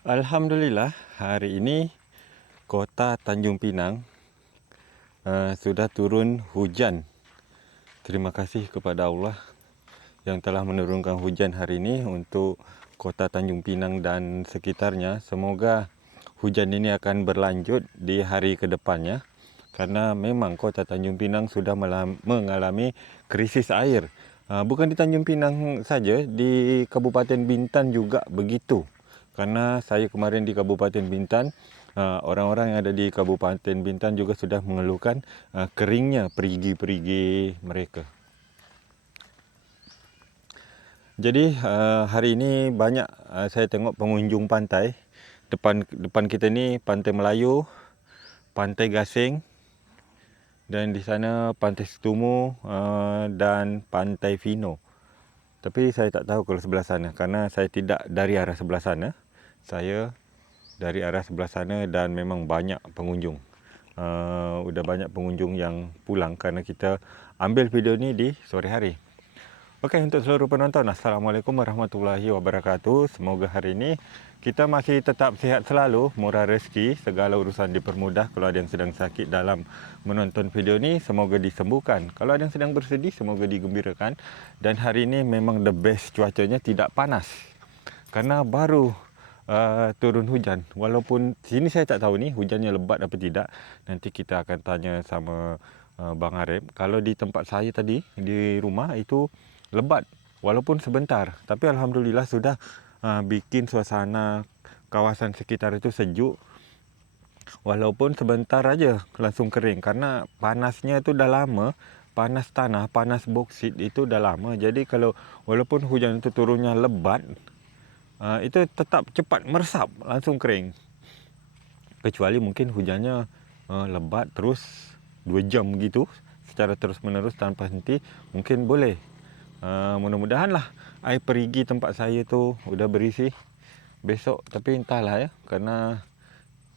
Alhamdulillah, hari ini kota Tanjung Pinang sudah turun hujan. Terima kasih kepada Allah yang telah menurunkan hujan hari ini untuk kota Tanjung Pinang dan sekitarnya. Semoga hujan ini akan berlanjut di hari ke depannya, karena memang kota Tanjung Pinang sudah mengalami krisis air. Bukan di Tanjung Pinang saja, di Kabupaten Bintan juga begitu. Karena saya kemarin di Kabupaten Bintan, orang-orang yang ada di Kabupaten Bintan juga sudah mengeluhkan keringnya perigi-perigi mereka. Jadi hari ini banyak saya tengok pengunjung pantai. Depan kita ni Pantai Melayu, Pantai Gasing, dan di sana Pantai Setumu dan Pantai Fino. Tapi saya tak tahu kalau sebelah sana, karena saya tidak dari arah sebelah sana. Saya dari arah sebelah sana dan memang banyak pengunjung. Udah banyak pengunjung yang pulang karena kita ambil video ni di sore hari. Okey, untuk seluruh penonton, Assalamualaikum warahmatullahi wabarakatuh. Semoga hari ini kita masih tetap sihat selalu, murah rezeki, segala urusan dipermudah. Kalau ada yang sedang sakit dalam menonton video ni, semoga disembuhkan. Kalau ada yang sedang bersedih, semoga digembirakan. Dan hari ini memang the best, cuacanya tidak panas. Karena baru turun hujan. Walaupun sini saya tak tahu ni hujannya lebat apa tidak. Nanti kita akan tanya sama Bang Arif. Kalau di tempat saya tadi, di rumah itu lebat. Walaupun sebentar. Tapi Alhamdulillah sudah bikin suasana kawasan sekitar itu sejuk. Walaupun sebentar aja langsung kering. Karena panasnya itu dah lama. Panas tanah, panas boksit itu dah lama. Jadi kalau walaupun hujan itu turunnya lebat, itu tetap cepat meresap, langsung kering. Kecuali mungkin hujannya lebat terus 2 jam gitu secara terus menerus tanpa henti, mungkin boleh. Mudah-mudahan lah air perigi tempat saya tu udah berisi besok. Tapi entahlah ya, karena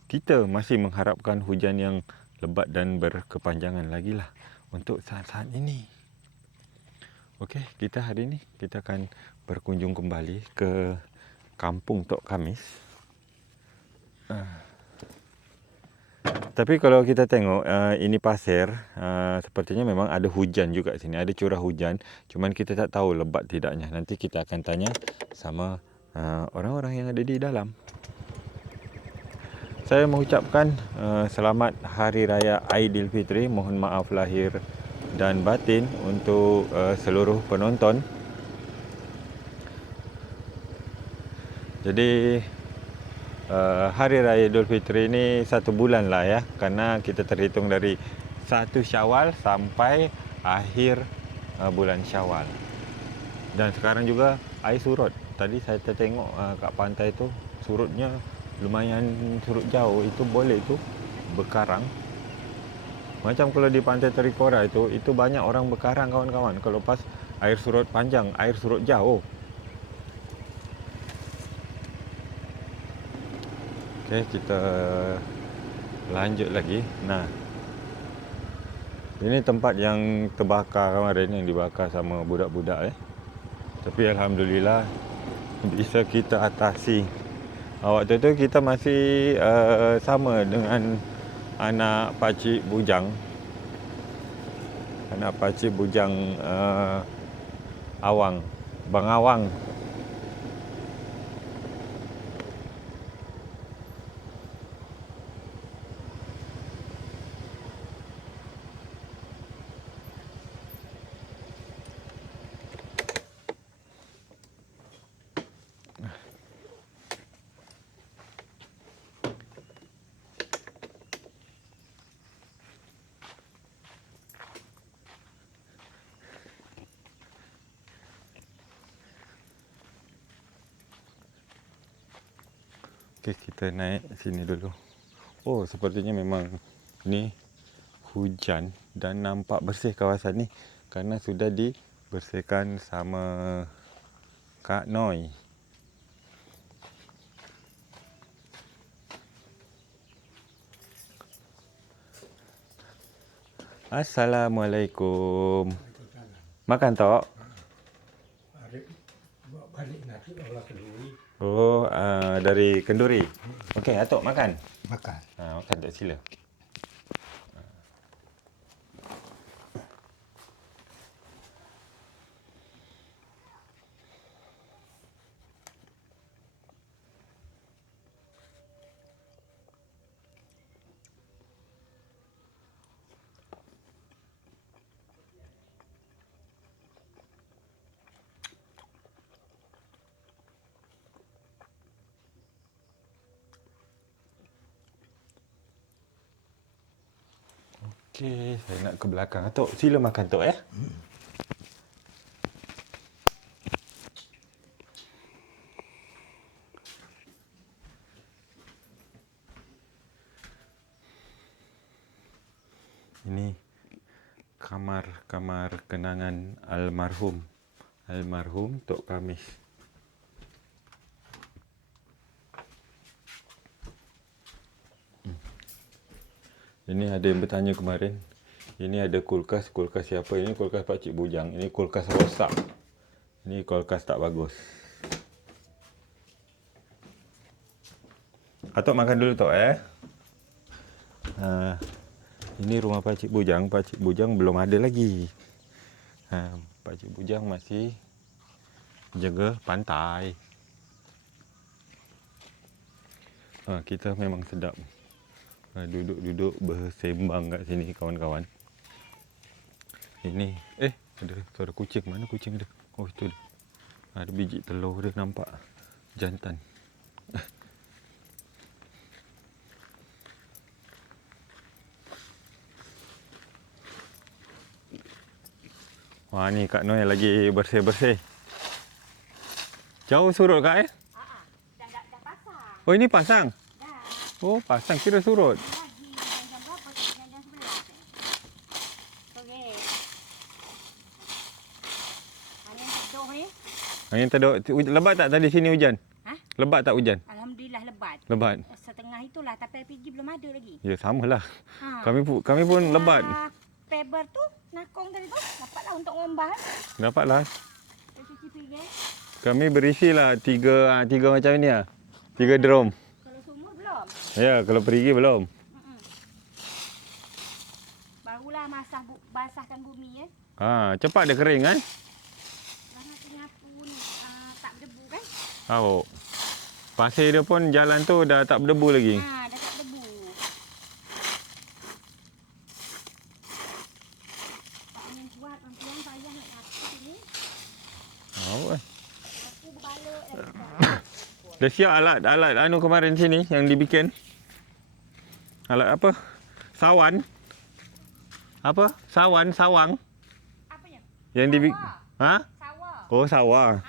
kita masih mengharapkan hujan yang lebat dan berkepanjangan lagi lah untuk saat-saat ini. Okey, kita hari ini kita akan berkunjung kembali ke Kampung Tok Kamis. Tapi kalau kita tengok ini pasir, sepertinya memang ada hujan juga sini, ada curah hujan. Cuman kita tak tahu lebat tidaknya. Nanti kita akan tanya sama orang-orang yang ada di dalam. Saya mengucapkan selamat Hari Raya Aidilfitri. Mohon maaf lahir dan batin untuk seluruh penonton. Jadi Hari Raya Idul Fitri ini 1 bulan lah ya, karena kita terhitung dari 1 Syawal sampai akhir bulan Syawal. Dan sekarang juga air surut. Tadi saya tengok kat pantai tu surutnya lumayan, surut jauh. Itu boleh tu berkarang. Macam kalau di Pantai Terikora itu banyak orang berkarang kawan-kawan. Kalau pas air surut panjang, air surut jauh. Okey, kita lanjut lagi. Nah, ini tempat yang terbakar kemarin, yang dibakar sama budak-budak Tapi Alhamdulillah bisa kita atasi. Waktu tu kita masih sama dengan anak pakcik bujang. Anak pakcik bujang Awang, Bang Awang. Okey, kita naik sini dulu. Oh, sepertinya memang ni hujan dan nampak bersih kawasan ni kerana sudah dibersihkan sama Kak Noi. Assalamualaikum. Makan tok? Arif bawa balik nasi olah kedui. Oh, dari kenduri. Okey, Atok makan. Makan. Makan tak sila. Okey, saya nak ke belakang. Atok, sila makan Tok ya. Ini kamar kenangan almarhum Tok Kamis. Ini ada yang bertanya kemarin. Ini ada kulkas siapa? Ini kulkas Pak Cik Bujang. Ini kulkas rosak. Ini kulkas tak bagus. Atok makan dulu Tok Ini rumah Pak Cik Bujang. Pak Cik Bujang belum ada lagi. Pak Cik Bujang masih jaga pantai. Kita memang sedap duduk-duduk bersembang kat sini kawan-kawan. Ini ada suara kucing. Mana kucing dia? Oh, itu dia. Ada biji telur dia nampak. Jantan. Wah, ni Kak Noi lagi bersih-bersih. Jauh surut Kak Dah pasang. Oh, ini pasang? Dah. Oh, pasang kira surut. Lagi jam berapa? Jam 11. Okey. Angin teduh ni. Angin teduh. Lebat tak tadi sini hujan? Ha? Lebat tak hujan? Alhamdulillah lebat. Lebat. Setengah itulah tapi LPG belum ada lagi. Ya, samalah. Ha. Kami pun lebat. Paper tu nakong tadi tu dapatlah untuk ngombah. Dapatlah. Cuci piring. Kami berisilah tiga macam ni lah. 3 drum. Kalau semua belum. Ya, kalau perigi belum. Barulah basahkan bumi Cepat dia kering kan? Kerana penyapu ni tak berdebu kan? Pasir dia pun jalan tu dah tak berdebu lagi. Dah tak berdebu. Pak yang kuat, mampuan payah nak nyapu sini. Aku berbalak dah. Dah siap alat anu kemarin sini yang dibikin. Alat apa? Sawan. Apa? Sawang. Apanya? Yang dibikin. Ha? Sawah. Oh, sawah.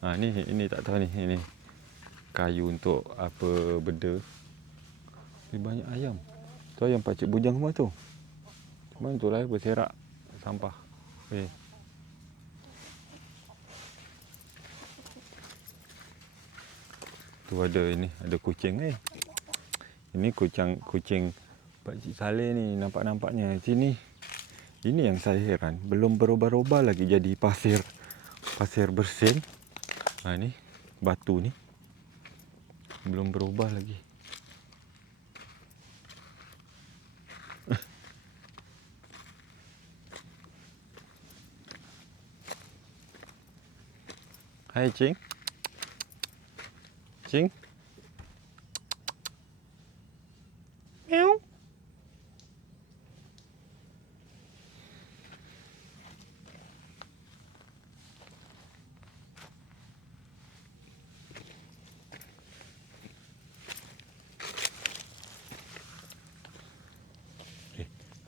Jaring. Ini tak tahu ni. Ini kayu untuk apa benda. Ni banyak ayam. Tu ayam Pak Cik Bujang semua tu. Mana tu lah berserak sampah. Tu ada kucing Ini kucing Pak Cik Saleh ni nampaknya sini. Ini yang saya heran, belum berubah-ubah lagi jadi pasir bersin. Ni batu ni belum berubah lagi. Hai Cing. Meow.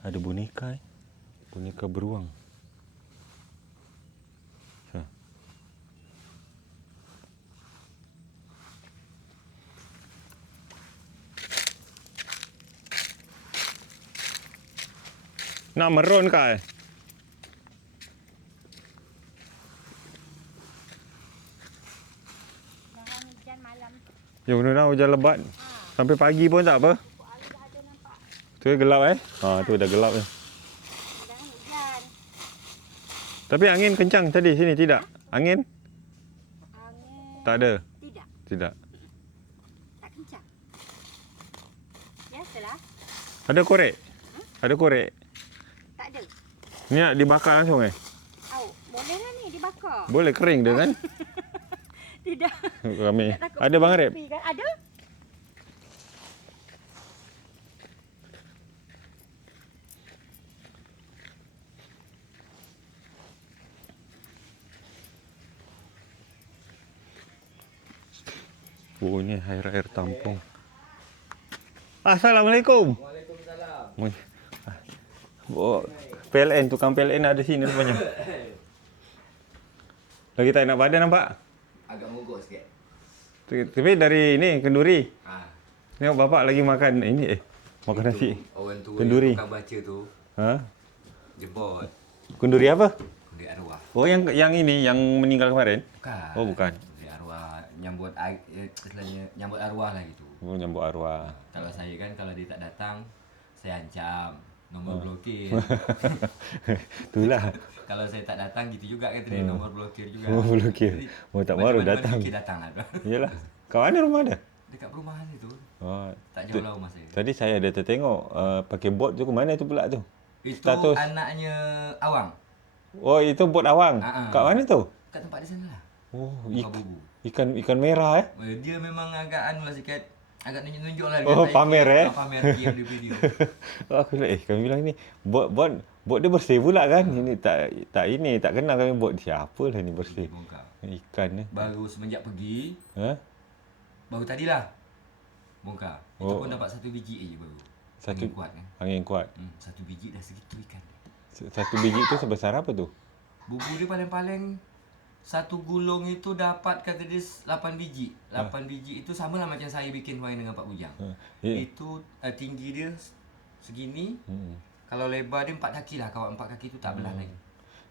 Ada boneka boneka beruang. Nak merun kah? Jangan hujan malam. Ya benar hujan lebat. Sampai pagi pun tak apa. Air dah ada nampak. Tu gelap tu dah gelap. Jangan hujan. Tapi angin kencang tadi sini tidak? Angin? Angin Tak ada. tidak, Tidak. tak kencang. Biasalah. Ada korek? Ada korek. Tak ada. Ni nak dibakar langsung Boleh lah ni dibakar. Boleh kering dia kan? Tidak. Kami. Tak takut Ada Bang Arif? api kan? Ada. Oh, ni air tampung. Assalamualaikum. Waalaikumsalam. Oh, PLN, tukang PLN ada sini rupanya. Lagi tak nak badan nampak? Agak mogok sikit. Tapi dari ini, kenduri. Ha. Tengok bapak lagi makan ini makan nasi. Orang tua Kenduri. yang tukang baca tu Ha? jebot Kenduri apa? kundi arwah. Oh, yang ini yang meninggal kemarin. Bukan. Oh, bukan. Kundi arwah nyambut istilahnya nyambut arwah lah gitu. Oh, nyambut arwah. Kalau saya kan kalau dia tak datang saya ancam nombor blokir. Itulah. Kalau saya tak datang gitu juga kata dia nomor blokir juga. Nombor blokir. Jadi, Oh, tak baru mana-mana datang. fikir datang lah tu. Iyalah. Kat mana rumah dia? Dekat perumahan itu. Oh, Tak jauh lah rumah saya. tadi saya ada tertengok pakai bot tu ke mana tu pula tu? Itu Status. anaknya Awang. Oh, itu bot awang. Ha-ha. Kat mana tu? Kat tempat di sana lah. Oh, Muka bubu. ikan merah Dia memang agak anu lah sikit. Agak nunjuk-nunjuk lah. Oh, pamer Pamer game di video. Aku bilang, kami bilang ni bot dia bersih pula kan. Ini tak kenal kami bot siapalah ni bersih. Bongkar. Ikan ni. Baru semenjak pergi, Ha? baru tadilah bongkar. Itu Oh. pun dapat satu biji aja baru. Satu Angin kuat kan. angin kuat. Satu biji dah segitu ikan. Satu biji tu sebesar apa tu? Bubu dia paling-paling satu gulung itu dapat kata dia 8 biji. 8 biji itu sama lah macam saya bikin wine dengan Pak Bujang. Ya. Itu tinggi dia segini. Hmm. Kalau lebar dia 4 kaki lah. Kawan 4 kaki tu tak belah lagi.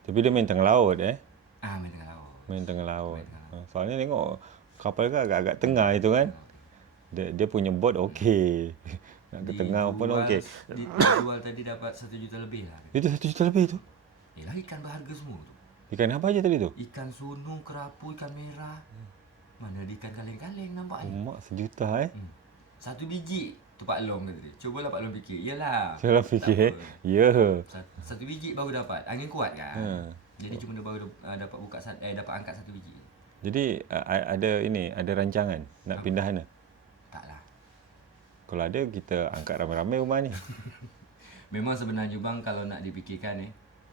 Tapi dia main tengah laut Main tengah laut. Main tengah laut. Main tengah Soalnya tengok kapal kan agak-agak tengah itu kan. Dia punya bot okey. Nak ke tengah pun okey. Dijual tadi dapat 1 juta lebih lah. Itu 1 juta lebih tu. Yelah ikan berharga semua tu. Ikan apa aja tadi tu? Ikan sunu, kerapu, ikan merah. Mana ada ikan kaleng-kaleng nampak ni. Mak sejuta Satu biji tu Pak Long kata dia. Cubalah Pak Long fikir. Yelah. Saya tak fikir. apa. Ya. Satu biji baru dapat. Angin kuat kan. Ha. Jadi cuma dia baru dapat dapat angkat satu biji. Jadi ada rancangan nak pindah mana? Taklah. Kalau ada kita angkat ramai-ramai rumah ni. Memang sebenarnya bang kalau nak dipikirkan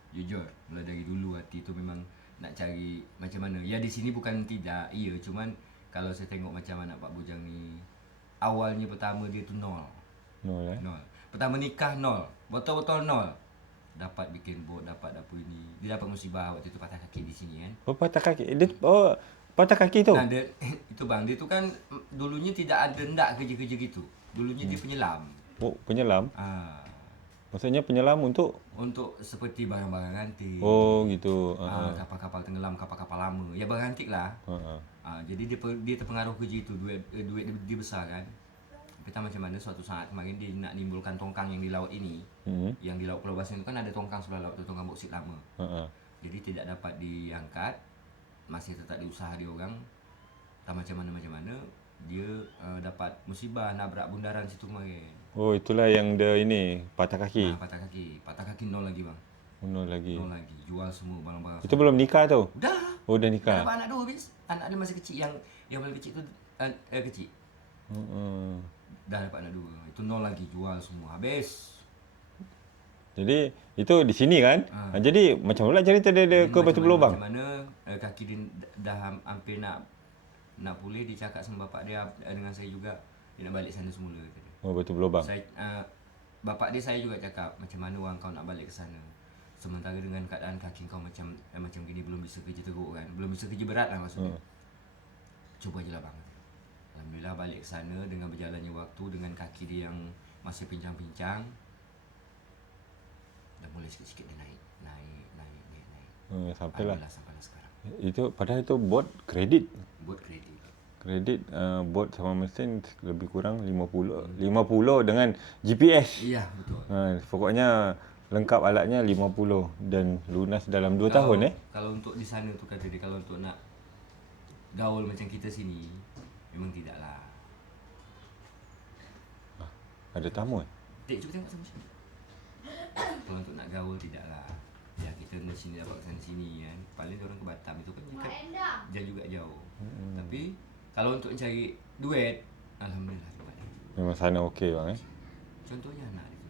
jujur mula dari dulu hati tu memang nak cari macam mana. Ya di sini bukan tidak, iya cuman kalau saya tengok macam anak Pak Bujang ni awalnya pertama dia tu nol. Nol Nol. Pertama nikah nol. Betul-betul nol. Dapat bikin bot, dapat apa ini. Dia dapat musibah waktu tu patah kaki di sini kan. Oh, patah kaki. Patah kaki tu. Nah, dia, itu bang, dia tu kan dulunya tidak ada ndak kerja-kerja gitu. Dulunya dia penyelam. Oh, penyelam. Maksudnya penyelam untuk Seperti barang-barang antik. Oh, gitu. Kapal-kapal tenggelam, kapal-kapal lama. Ya barang antik lah. Jadi dia terpengaruh kerja itu. Duit dia besar kan. Kita macam mana suatu saat kemarin dia nak nimbulkan tongkang yang di laut ini. Yang di laut Pulau Basing itu kan ada tongkang sebelah laut tu, tongkang boksit lama. Jadi tidak dapat diangkat. Masih tetap diusaha dia orang. Tak macam mana dia dapat musibah nabrak bundaran situ kemarin. Oh, itulah yang dia ini patah kaki. Patah kaki nol lagi bang. Nol lagi. Nol lagi. Jual semua barang-barang. Itu belum nikah tu. Dah. Oh, dah Dah nikah. dapat anak 2 habis. Anak dia masih kecil. Yang paling kecil tu kecil. Dah dapat anak 2. Itu nol lagi. Jual semua. Habis. Jadi itu di sini kan. Jadi macam mana cerita dia ke Batu Berlubang? Macam mana kaki dia dah hampir nak pulih. Dia cakap sama bapak dia dengan saya juga. Dia nak balik sana semula. Kata dia. Oh, Batu Berlubang. Bapak dia saya juga cakap macam mana orang kau nak balik ke sana. Sementara dengan keadaan kaki kau macam gini belum bisa kerja teruk kan. Belum bisa kerja berat lah maksudnya. Cuba je lah bang. Alhamdulillah balik ke sana dengan berjalannya waktu dengan kaki dia yang masih pincang-pincang. Dah mulai sikit-sikit dia naik. Sampailah. Sampailah sekarang. Itu padahal itu bot kredit. Buat kredit. Kredit bot sama mesin lebih kurang 50 dengan GPS. Iya betul. Pokoknya lengkap alatnya 50 dan lunas dalam 2 tahun Kalau untuk di sana tu kata dia, kalau untuk nak gaul macam kita sini memang tidaklah. Ada tamu Dek, cuba tengok sama. Kalau untuk nak gaul tidaklah. Ya, kita di sini dapat sana sini kan. Paling orang ke Batam itu kan jauh juga jauh. Tapi kalau untuk cari duet, alhamdulillah tempat ni. Memang sana okey bang Contohnya anak dia.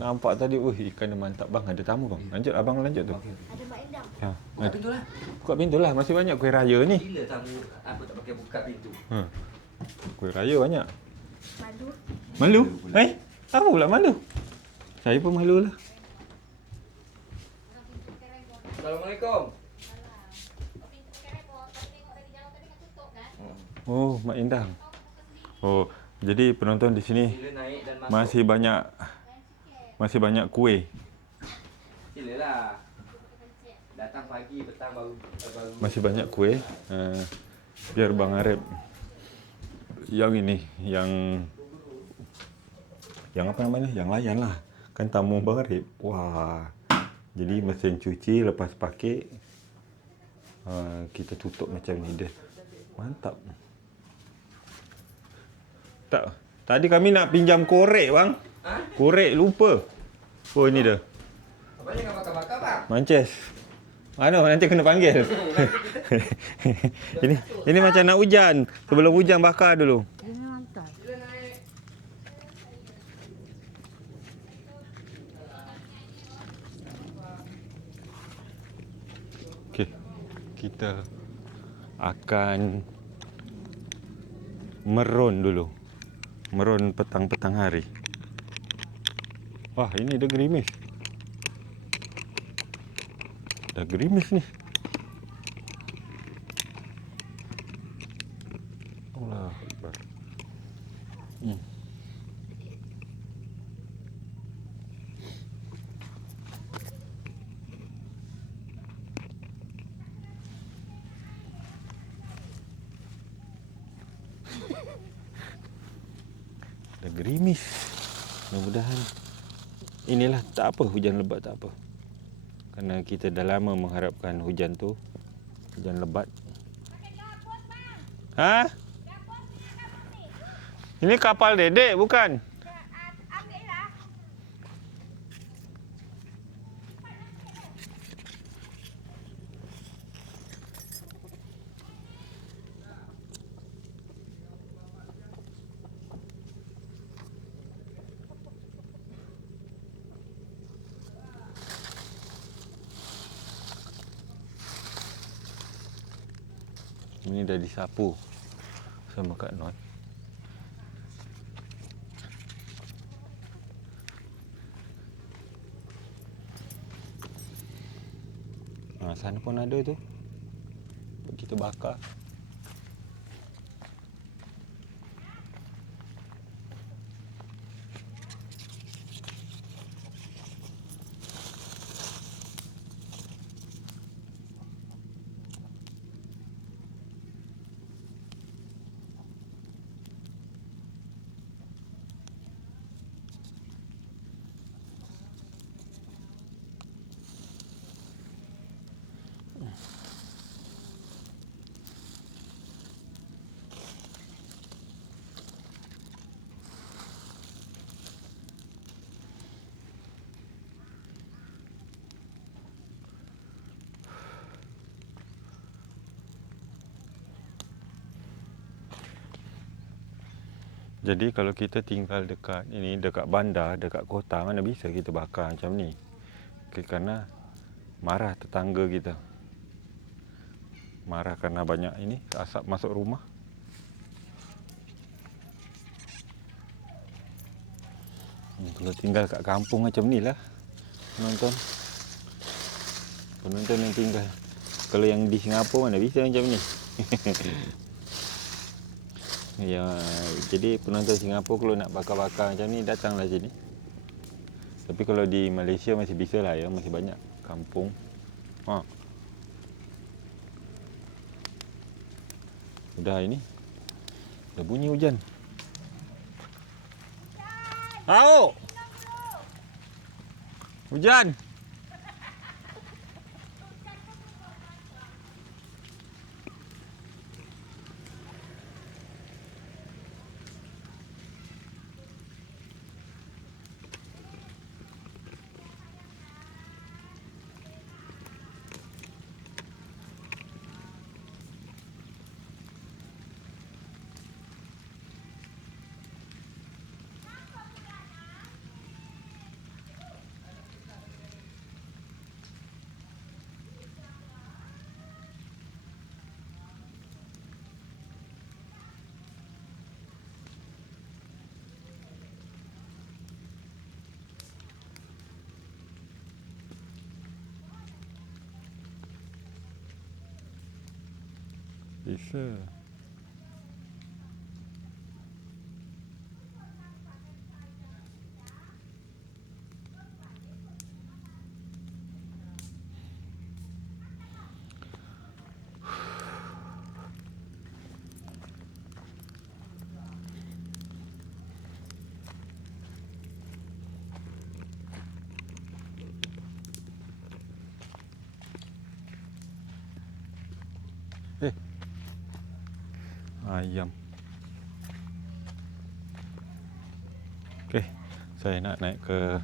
Nampak tadi, ikan dia mantap bang. Ada tamu bang. Lanjut, abang lanjut tu. Okey. Ada Mak Endang. Ya. Buka pintu lah. Buka pintu lah. Masih banyak kuih raya ni. Gila tamu apa tak pakai buka pintu. Kuih raya banyak. Malu. Malu? Apa pula malu? Saya pun malu lah. Assalamualaikum. Oh, Mak Endang. Oh, jadi penonton di sini Sila naik dan masuk. masih banyak kuih. Silalah. Datang pagi, petang baru. Masih banyak kuih. Biar Bang Arif yang ini, yang apa namanya? Yang layan lah. Kan tamu Bang Arif. Wah. Jadi mesin cuci lepas pakai kita tutup macam ni dia. Mantap. Tak. Tadi kami nak pinjam korek bang. Korek lupa. Oh ini dia. Abang jangan bakar-bakar bang. Mances. Mana nanti kena panggil. ini macam nak hujan. Sebelum hujan bakar dulu. Ini mantap. Sila naik. Okey. Kita akan meron dulu. Meron petang-petang hari. Wah, ini dah gerimis. Dah gerimis ni. Allah Akbar. Dah gerimis. Mudah-mudahan inilah tak apa, hujan lebat tak apa. Kerana kita dah lama mengharapkan hujan tu. Hujan lebat. Ha? Ini kapal dedek bukan? Ambillah. Ini dah disapu sama Kak Not. Sana pun ada tu. Kita bakar. Jadi kalau kita tinggal dekat ini, dekat bandar, dekat kota, mana bisa kita bakar macam ni. Kerana marah tetangga kita. Marah kerana banyak ini asap masuk rumah. Kalau tinggal kat kampung macam ni lah penonton. Penonton yang tinggal. Kalau yang di Singapura mana bisa macam ni. Ya, jadi penonton Singapura kalau nak bakar-bakar macam ni datanglah sini. Tapi kalau di Malaysia masih bisa lah ya, masih banyak kampung. Dah ini. Dah bunyi hujan. Au! Hujan. Bisa. Ayam. Okey, saya nak naik ke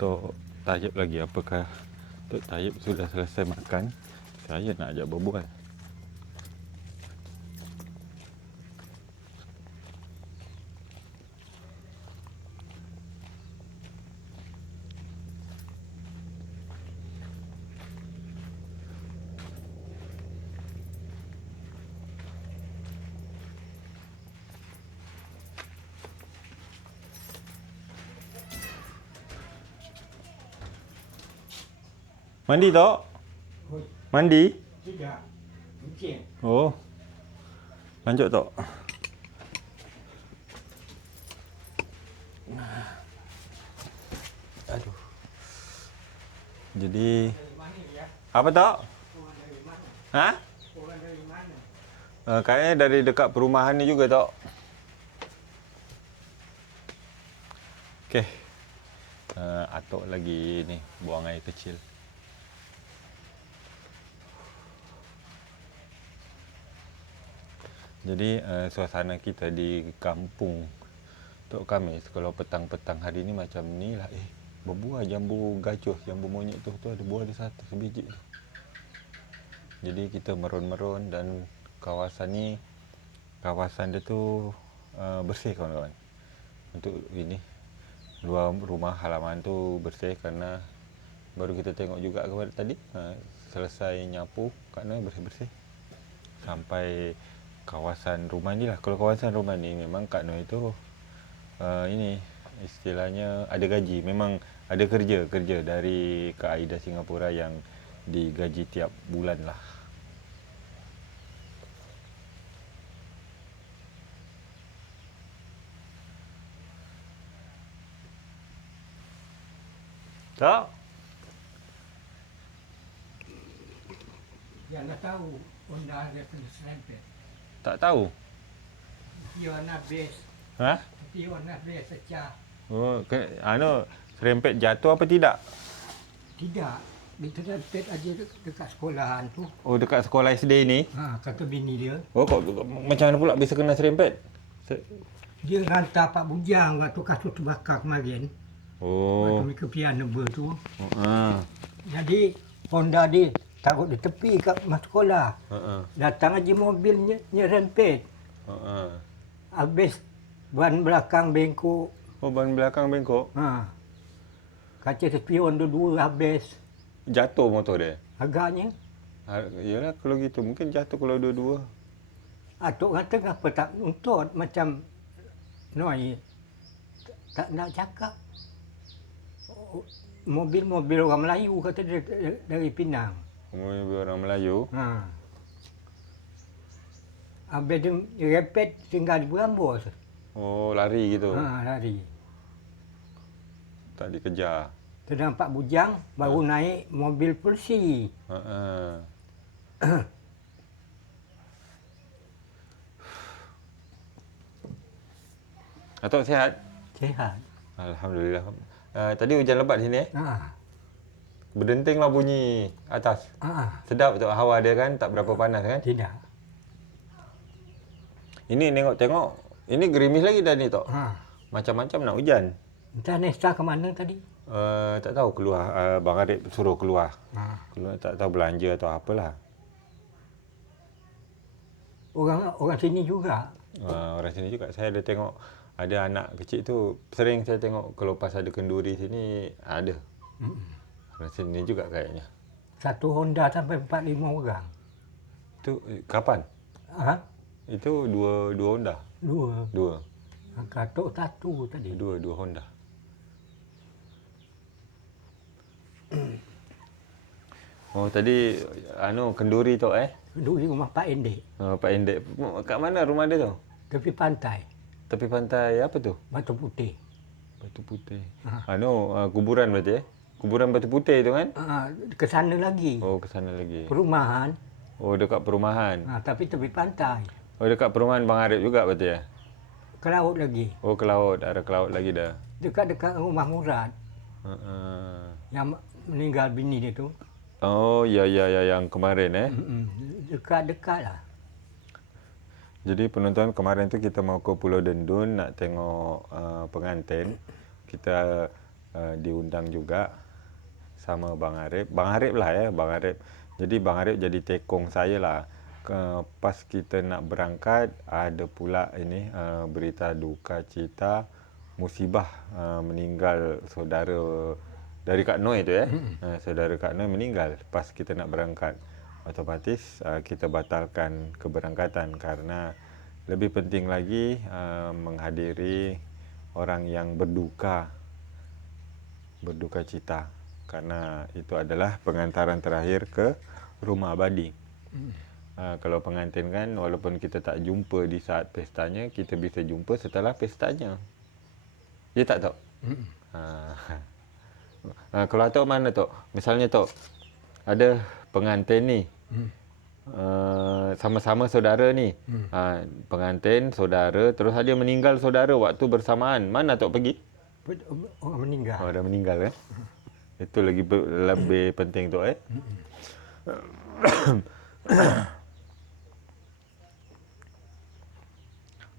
Tok Tayyib lagi. Apakah Tok Tayyib sudah selesai makan? Saya nak ajak berbual. Mandi Tok? Mandi? Tidak, mungkin. Oh. Lanjut Tok. Aduh. Jadi Dari mana ya? apa Tok? Orang dari mana? Ha? Orang dari mana? Kayaknya dari dekat perumahan ni juga Tok. Okey. Atok lagi ni buang air kecil. Jadi suasana kita di kampung Tok Khamis kalau petang-petang hari ni macam ni lah. Berbuah jambu gacuh, jambu monyet tu ada buah dia satu sebiji tu. Jadi kita meron-meron dan kawasan dia tu bersih kawan-kawan. Untuk ini luar rumah halaman tu bersih kerana baru kita tengok juga kemarin tadi selesai nyapu kerana bersih-bersih sampai kawasan rumah ni lah. Kalau kawasan rumah ni memang Kak Noi tu ini istilahnya ada gaji, memang ada kerja dari Kak Aida Singapura yang digaji tiap bulan lah. Tak? Yang dah tahu, Honda dia kena serempet. Tak tahu. Dia nak base, Ha? dia nak base pecah. Oh, serempet jatuh apa tidak? Tidak, dia serempet aja dekat sekolahan tu. Oh, dekat sekolah SD ni. Kata bini dia. Oh, macam mana pula bisa kena serempet? Dia hantar Pak Bujang waktu kasus terbakar kemarin. Oh. Waktu mereka pian number tu. Ha. Jadi Honda dia taruh di tepi kat mas sekolah. Ha. Datang aja mobilnya nyerempet. Ha. Habis ban belakang bengkok. Oh, ban belakang bengkok. Kaca spion dua habis. Jatuh motor dia. Agaknya. Yalah kalau gitu mungkin jatuh kalau dua-dua. Atuk kata kenapa tak nuntut macam Noi tak nak cakap. Mobil-mobil orang Melayu kata dia dari Penang. Mobil orang Melayu. Habis dia repet tinggal di Berambus. Oh, lari gitu. Lari. Tak dikejar. Sedang Pak Bujang baru naik mobil polisi. Atok sihat? Sihat. Alhamdulillah. Tadi hujan lebat sini Berdenting lah bunyi atas. Sedap Tok, hawa dia kan, tak berapa panas kan? Tidak. Ini tengok-tengok, ini gerimis lagi dah ni Tok. Macam-macam nak hujan. Entah Nesta ke mana tadi? Tak tahu keluar, Bang Arif suruh keluar. Keluar tak tahu belanja atau apalah. Orang sini juga. Orang sini juga. Saya ada tengok, ada anak kecil tu, sering saya tengok kalau pas ada kenduri sini, ada. Orang sini juga kayaknya. Satu Honda sampai 4-5 orang. Itu kapan? Itu dua Honda. Dua. Katuk satu tadi. Dua Honda. Oh tadi kenduri tu Dulu di rumah Pak Endek. Pak Endek. Kat mana rumah dia tu? Tepi pantai. Tepi pantai apa tu? Batu Putih. Batu Putih. Kuburan berarti Kuburan Batu Putih tu kan? Ke sana lagi. Oh ke sana lagi. Perumahan. Oh dekat perumahan. Tapi tepi pantai. Oh dekat perumahan Bang Arif juga berarti Ke laut lagi. Oh ke laut, ada ke laut lagi dah. Dekat-dekat rumah Murad. Yang meninggal bini dia tu. Oh ya yang kemarin Dekat-dekat lah. Jadi penonton, kemarin tu kita mau ke Pulau Dendun nak tengok pengantin. Kita diundang juga sama Bang Arif. Bang Arif lah Bang Arif. Jadi Bang Arif jadi tekong saya lah. Pas kita nak berangkat, ada pula ini berita duka cita musibah meninggal saudara dari Kak Noi tu saudara Kak Noi meninggal pas kita nak berangkat. Otomatis kita batalkan keberangkatan karena lebih penting lagi menghadiri orang yang berduka cita, karena itu adalah pengantaran terakhir ke rumah abadi. Kalau pengantin kan, walaupun kita tak jumpa di saat pestanya, kita bisa jumpa setelah pestanya. Ya tak Tok? Kalau Tok mana Tok? Misalnya Tok, ada pengantin ni, sama-sama saudara ni, pengantin, saudara, terus dia meninggal saudara waktu bersamaan, mana Tok pergi? Orang meninggal. Oh, dah meninggal kan? Itu lebih penting Tok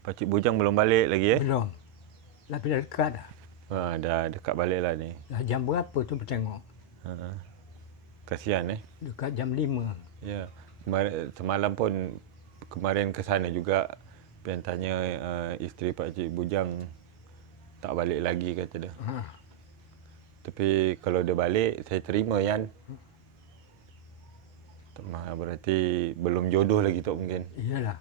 Pakcik Bujang belum balik lagi Belum. Tapi dah dekat dah. Dah dekat balik lah ni. Dah jam berapa tu bertengok? Kasihan Dekat jam 5. Ya. Semalam pun kemarin ke sana juga, pian tanya isteri Pakcik Bujang tak balik lagi kata dia. Tapi kalau dia balik, saya terima Yan. Berarti belum jodoh lagi Tok mungkin. Iyalah.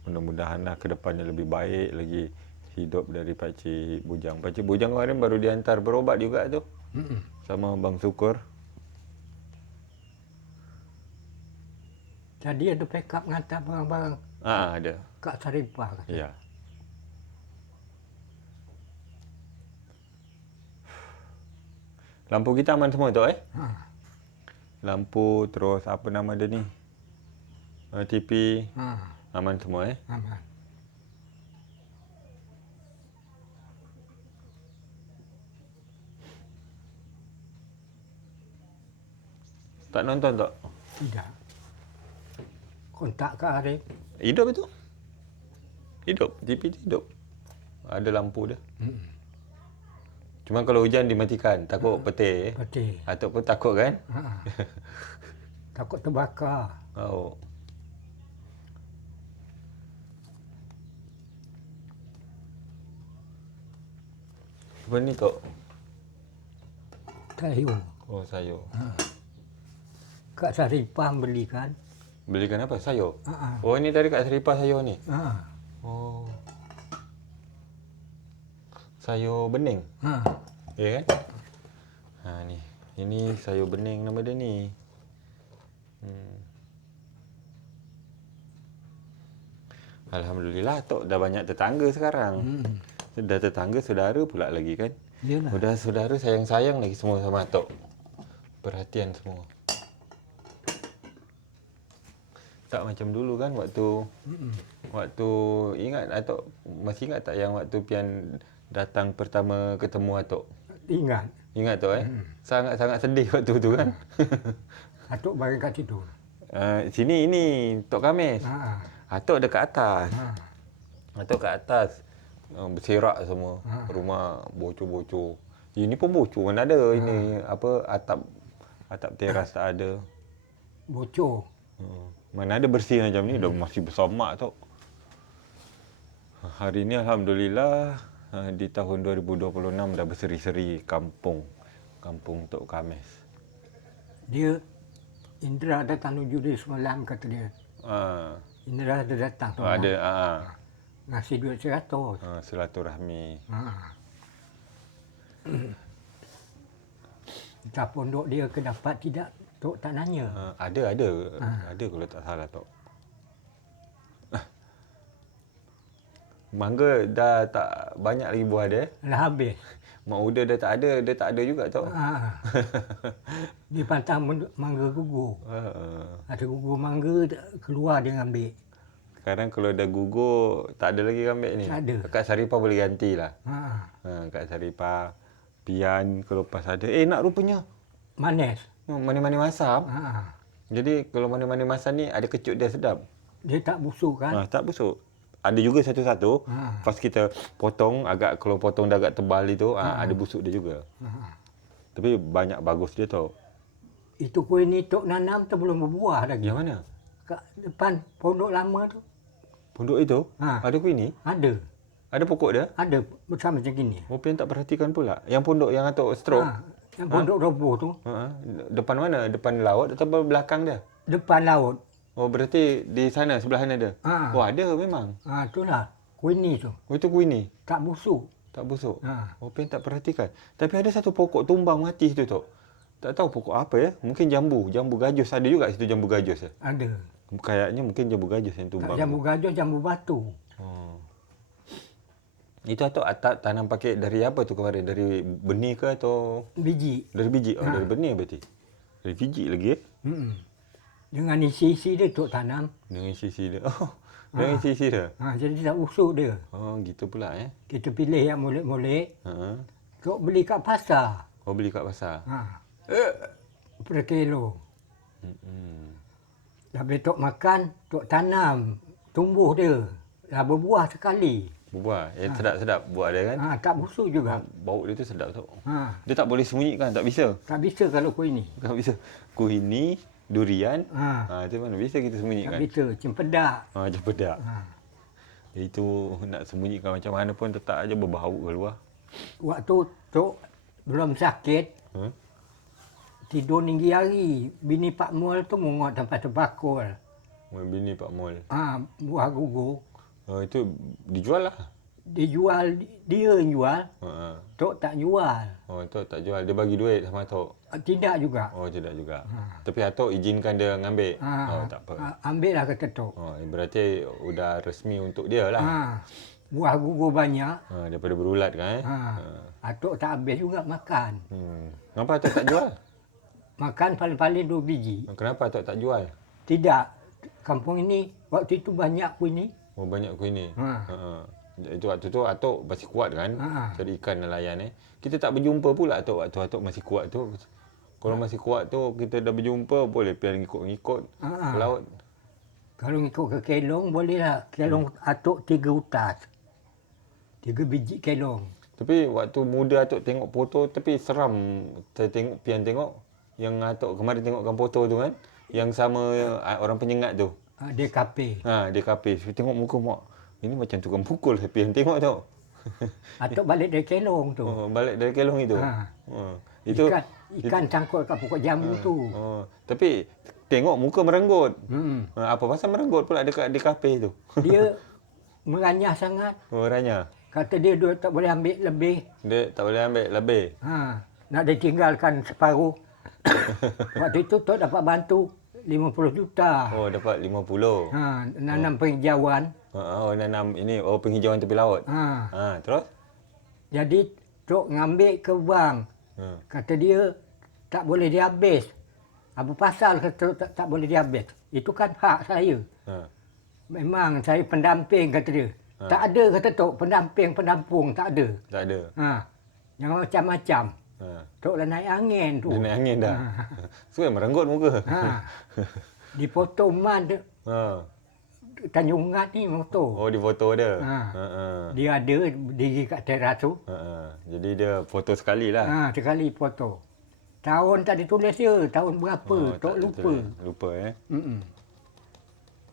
Mudah-mudahanlah ke depannya lebih baik lagi hidup dari Pakcik Bujang. Pakcik Bujang kemarin baru dihantar berobat juga tu. Sama Bang Syukur. Jadi ada backup ngantar barang-barang Ada. kat Saripah. Ya. Lampu kita aman semua Tok Lampu, terus apa nama dia ni? TV. Aman semua Aman. Tak nonton Tok? Tidak. Kontak ke Arif. Hidup itu? Hidup. TV tu hidup. Ada lampu dia. Cuma kalau hujan dimatikan. Takut petir. Petir. Ataupun takut kan? Takut terbakar. Oh. Apa ni Tok? Sayur. Oh sayur. Kat Saripah belikan. Belikan apa? Sayur? Oh ini dari kat Seripah sayur ni? Oh. Sayur bening? Ya kan? Ni. Ini sayur bening nama dia ni. Alhamdulillah Tok dah banyak tetangga sekarang. Dah tetangga, saudara pula lagi kan? Yalah. Udah saudara sayang-sayang lagi semua sama Tok. Perhatian semua. Tak macam dulu kan waktu ingat Atok, masih ingat tak yang waktu pian datang pertama ketemu Atok? Ingat. Ingat Tok Sangat-sangat sedih waktu tu kan. Atuk bagi kat situ. Sini ini Tok Kamis. Atuk dekat atas. Atuk kat atas. Berserak semua. Rumah bocor-bocor. Ini pun bocor mana ada ini apa atap teras tak ada. Bocor. Mana ada bersih macam ni, dah masih besar mak Tok. Hari ni alhamdulillah di tahun 2026 dah berseri-seri kampung Tok Kamis. Dia Indra datang menuju dia semalam kata dia. Indra ada datang tu. Ada Ngasih duit 100. silaturahmi. Entah pondok dia ke dapat tidak, Tok tak nanya. Ada kalau tak salah Tok. Mangga dah tak banyak lagi buah dia. Dah habis. Mak Uda dia tak ada juga Tok. Di pantang mangga gugur. Ada gugur mangga keluar dia ambil. Sekarang kalau dah gugur tak ada lagi ambil ni. Tak ada. Kak Saripah boleh gantilah. Kak Saripah, Pian kalau pas ada. Nak rupanya Manis. mani-mani masam. Jadi kalau mani-mani masam ni ada kecut dia sedap. Dia tak busuk kan? Tak busuk. Ada juga satu-satu. Pas kita potong kalau potong dah agak tebal itu ada busuk dia juga. Tapi banyak bagus dia Tok. Itu kuih ni Tok nanam tu belum berbuah lagi. Yang mana? Kat depan pondok lama tu. Pondok itu? Ada kuih ni? Ada. Ada pokok dia? Ada besar macam gini. Pian tak perhatikan pula. Yang pondok yang atuk stroke. Yang pondok roboh tu. Depan mana? Depan laut atau belakang dia? Depan laut. Berarti di sana, sebelah sana ada? Ada memang. Itulah. Kuih ni tu. Itu kuih ni? Tak busuk. Tak busuk? Pian tak perhatikan. Tapi ada satu pokok tumbang mati tu Tok. Tak tahu pokok apa ya. Mungkin jambu. Jambu gajus. Ada juga situ jambu gajus ya? Ada. Kayaknya mungkin jambu gajus yang tumbang. Tak jambu gajus, jambu batu. Itu Atuk tanam pakai dari apa tu kemarin? Dari benih ke atau? Biji. Dari biji? Dari benih berarti? Dari biji lagi Dengan isi-isi dia Tok tanam. Dengan sisi dia. Dengan sisi dia? Jadi tak busuk dia. Gitu pula Kita pilih yang molek-molek. Tok beli kat pasar. Beli kat pasar? Per kilo. Dah boleh Tok makan, Tok tanam. Tumbuh dia. Dah berbuah sekali. Berbuah? Sedap-sedap buah dia kan? Tak busuk juga. Bau dia tu sedap Tok. Dia tak boleh sembunyikan, tak bisa? Tak bisa kalau kuih ni. Tak bisa. Kuih ni, durian, itu mana bisa kita sembunyikan? Tak bisa. Cempedak. Cempedak. Itu nak sembunyikan macam mana pun tetap aja berbau keluar. Waktu Tok belum sakit, tidur tinggi hari. Bini Pak Mul tu mungut tempat terbakul. Bini Pak Mul. Buah gugur. Itu dijual lah. Dijual, dia yang jual. Tok tak jual. Tok tak jual. Dia bagi duit sama Tok? Tidak juga. Tidak juga. Tapi Atok izinkan dia ngambil? Tak apa. Ambil lah kata Tok. Berarti sudah resmi untuk dia lah. Buah gugur banyak. Daripada berulat kan? Atok tak habis juga makan. Kenapa Atok tak jual? Makan paling-paling 2 biji. Kenapa Atok tak jual? Tidak. Kampung ini waktu itu banyak kuih ni. Banyak kuih ni. Itu waktu tu Atok masih kuat kan? Cari ikan nelayan Kita tak berjumpa pula Atok waktu Atok masih kuat tu. Kalau masih kuat tu kita dah berjumpa, boleh pergi ngikut-ngikut ke laut. Kalau ngikut ke kelong bolehlah. Kelong Atok 3 utas. 3 biji kelong. Tapi waktu muda Atok tengok foto tapi seram. Saya Pian tengok yang Atok kemarin tengokkan foto tu kan, yang sama orang penyengat tu. Dia kape. Dia kape. Saya tengok muka mak. Ini macam tukang pukul Pian tengok tau. Atok balik dari kelong tu. Balik dari kelong itu. Itu ikan cangkut kat pokok jambu tu. Tapi tengok muka merenggut. Apa pasal merenggut pula dekat di kafe tu? Dia meranyah sangat. Meranyah. Kata dia tak boleh ambil lebih. Dia tak boleh ambil lebih. Nak ditinggalkan separuh. Waktu itu Tok dapat bantu 50 juta. Dapat 50. Nanam penghijauan. Nanam ini penghijauan tepi laut. Terus? Jadi Tok ngambil ke bank. Kata dia tak boleh dihabis. Apa pasal kata tak boleh dihabis? Itu kan hak saya. Memang saya pendamping kata dia. Tak ada kata Tok pendamping penampung tak ada. Tak ada. Jangan macam-macam. Tok lah naik angin tu. Dia naik angin dah. So merenggut muka. Ha. Di foto man tu, Ha. Tanjung Ngat ni motor. Oh, di foto dia. Ha. Ha. Ha. Dia ada diri kat teras tu. Ha. Jadi dia foto sekali lah. Ha, sekali foto. Tahun tak ditulis dia, tahun berapa, Tok tak lupa. betul. Lupa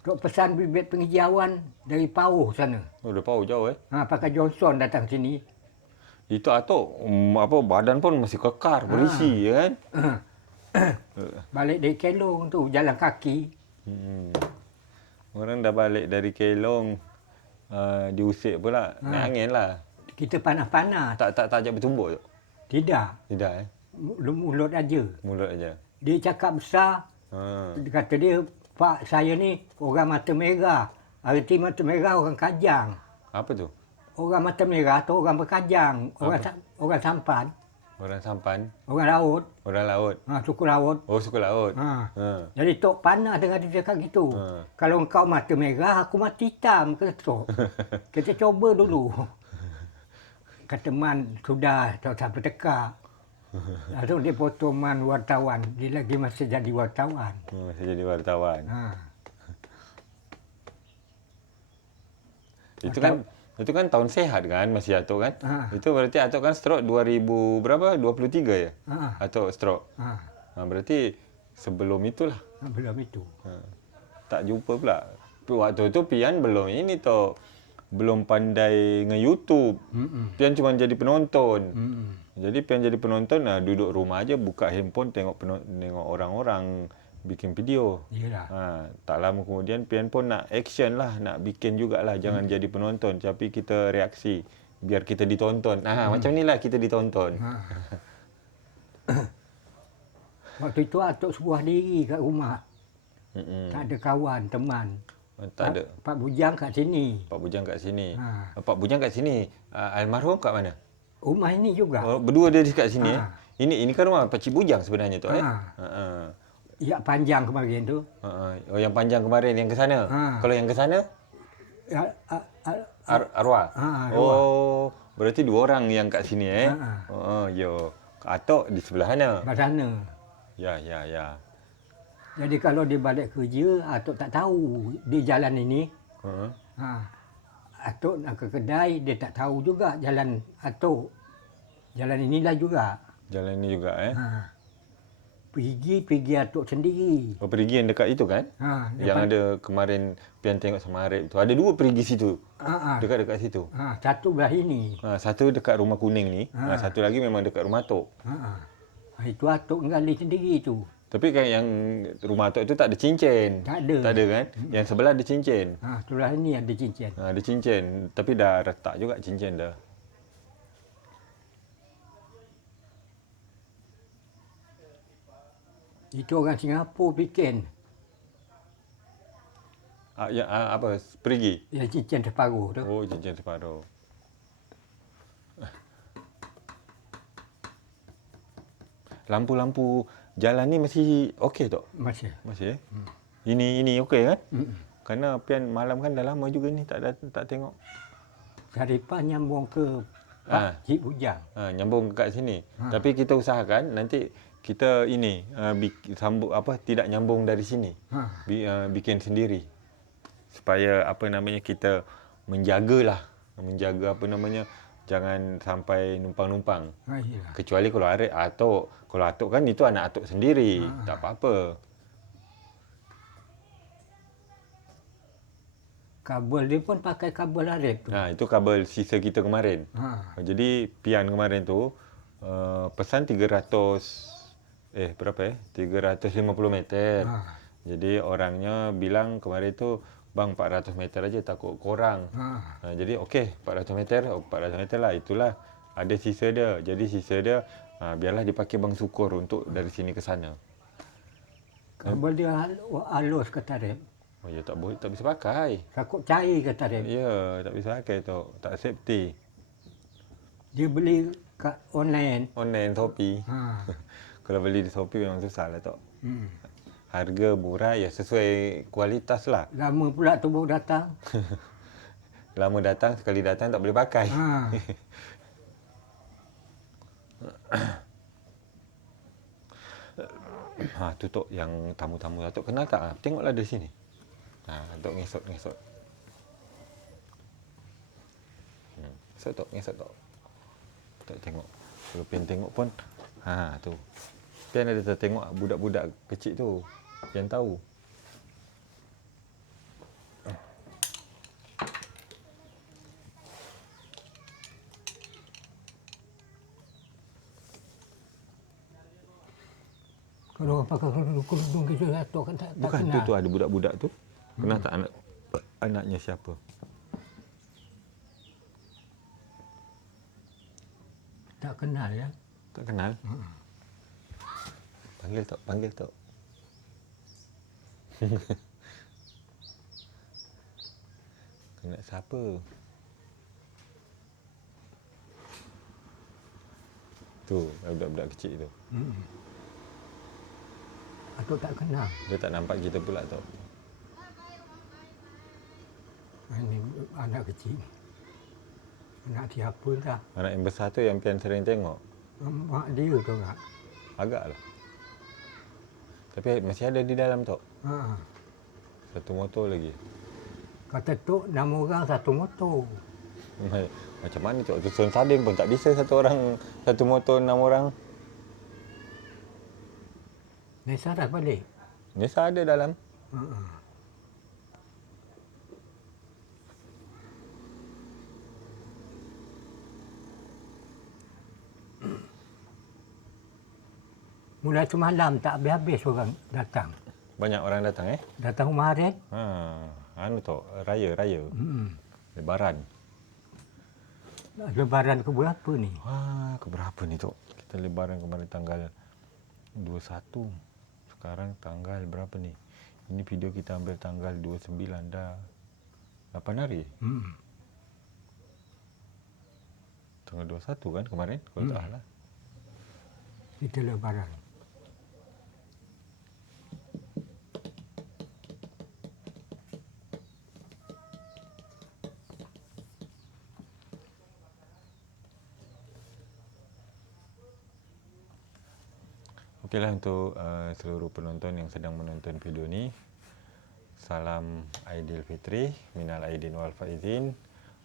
Tok pesan bibit penghijauan dari Pauh sana. Oh, dah tahu jauh Ha, pakai Johnson datang sini. Itu atuk apa badan pun masih kekar berisi ya kan. Balik dari Kelong tu, jalan kaki. Orang dah balik dari Kelong diusik pula naik angin lah. Kita panas-panas. Tak ajak bertumbuk tu. Tidak. Tidak Mulut aja. mulut aja. Dia cakap besar. Dia kata dia, Pak, saya ni orang mata merah. Arti mata merah orang Kajang. Apa tu? Orang mata merah tu orang berkajang. Orang sampan. Orang sampan, Orang laut. orang laut. Ha, suku laut. Oh, suku laut. Ha. Ha. Jadi Tok panas dengan dia cakap gitu. Kalau engkau mata merah, aku mata hitam. Kata Tok. Kita cuba dulu. Kata Man, sudah tak sampai dekat. Lalu dia foto Man wartawan. Dia lagi masih jadi wartawan. Masih jadi wartawan. Ha. Itu kan tahun sehat kan masih atuk kan? Ha. Itu berarti atuk kan stroke 2000 berapa? 23 ya? Ha. Atuk stroke. Ha. Berarti sebelum itulah. Belum itu. Tak jumpa pula. Waktu tu Pian belum ini tu. Belum pandai nge-YouTube. Pian cuma jadi penonton. Jadi Pian jadi penonton, duduk rumah aja buka handphone tengok orang-orang bikin video. Iyalah. Tak lama kemudian Pian pun nak action lah, nak bikin jugalah. Jangan jadi penonton, tapi kita reaksi biar kita ditonton. Macam inilah kita ditonton. Waktu itu atuk sebuah diri kat rumah. Tak ada kawan, teman. Tak ada. Pak Bujang kat sini. Pak Bujang kat sini. Ha. Pak Bujang kat sini. Almarhum kat mana? Rumah ini juga. Oh, berdua dia kat sini. Ha. Ini kan rumah Pak Cik Bujang sebenarnya tu. Ya panjang kemarin tu. Oh, yang panjang kemarin yang ke sana. Kalau yang ke sana Ya, arwah. arwah. Oh, berarti dua orang yang kat sini yo. Atok di sebelah sana. Kat sana. Ya. Jadi kalau dia balik kerja, atuk tak tahu dia jalan ini. Atuk nak ke kedai, dia tak tahu juga jalan atuk. Jalan inilah juga. Jalan ini juga Pergi atuk sendiri. Oh, perigi yang dekat itu kan? Yang ada kemarin Pian tengok sama Arif tu. Ada dua perigi situ. Dekat-dekat situ. Satu belah ini. Satu dekat rumah kuning ni. Satu lagi memang dekat rumah Tok. Itu atuk gali sendiri tu. Tapi kan yang rumah Tok itu tak ada cincin. Tak ada. Tak ada kan? Yang sebelah ada cincin. Sebelah ini ada cincin. Ada cincin. Tapi dah retak juga cincin dah. Itu orang Singapura bikin. Apa? Perigi? Ya cincin separuh tu. Oh, cincin separuh. Lampu-lampu jalan ni masih okey tak? Masih. Masih. Ini okey kan? Kerana Pian malam kan dah lama juga ni tak tengok. Saripah nyambung ke Pak Cik Bujang. Nyambung kat sini. Tapi kita usahakan nanti kita ini sambung tidak nyambung dari sini. Bikin sendiri. Supaya kita menjaga jangan sampai numpang-numpang. Kecuali kalau atuk kan itu anak atuk sendiri, tak apa-apa. Kabel dia pun pakai kabel Arif tu. Itu kabel sisa kita kemarin. Jadi Pian kemarin tu pesan 350 meter. Jadi orangnya bilang kemarin tu, bang 400 meter aja takut kurang. Jadi okey 400 meter lah, itulah ada sisa dia. Jadi sisa dia biarlah dipakai bang Syukur untuk dari sini ke sana. Kabel dia halus kata Arif. Oh ya, tak bisa pakai. Takut cair kata Arif. Ya, tak bisa pakai tu. Tak safety. Dia beli kat online. Online Shopee. Kalau beli di Shopee memang susah lah tu. Harga murah ya sesuai kualitas lah. Lama pula tubuh datang. Lama datang, sekali datang tak boleh pakai. Ha, tu Tok yang tamu-tamu Tok kenal tak? Tengoklah dari sini. Ha, Tok ngesot. Ngesot Tok. Tok tengok. Kalau pian tengok pun, ha tu. Pian ada tengok budak-budak kecil tu. Pian tahu. Kalau pakai kerudung gitu Tok kan tak Bukan kenal. tu ada budak-budak tu. Kenal tak anaknya siapa? Tak kenal ya. Tak kenal? Panggil Tok. Kenal siapa? Tu, budak-budak kecil tu. Tok tak kenal. Dia tak nampak kita pula Tok. Ini anak kecil. Anak siapa dah. Anak yang besar tu yang pian sering tengok. Mak dia tu tak. Agaklah. Tapi masih ada di dalam Tok. Ha. Satu motor lagi. Kata Tok 6 orang satu motor. Macam mana Tok? Susun Sadin pun tak bisa satu orang, satu motor 6 orang. Nesa dah balik. Nisa ada dalam. Ha. Mulai semalam tak habis-habis orang datang. Banyak orang datang Datang kemarin. Anu Tok, raya. Lebaran. Lebaran ke berapa ni? Keberapa ni Tok? Kita lebaran kemarin tanggal 21. Sekarang tanggal berapa ni? Ini video kita ambil tanggal 29 dah. 8 hari. Tanggal 21 kan kemarin? Kalau tak salah. Kita lebaran. Okeylah untuk seluruh penonton yang sedang menonton video ni. Salam Aidilfitri, minal aidin wal faizin.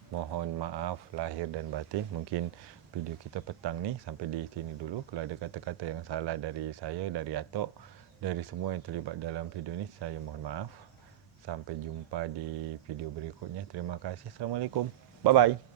Mohon maaf lahir dan batin. Mungkin video kita petang ni sampai di sini dulu. Kalau ada kata-kata yang salah dari saya, dari Atok, dari semua yang terlibat dalam video ni, saya mohon maaf. Sampai jumpa di video berikutnya. Terima kasih. Assalamualaikum. Bye-bye.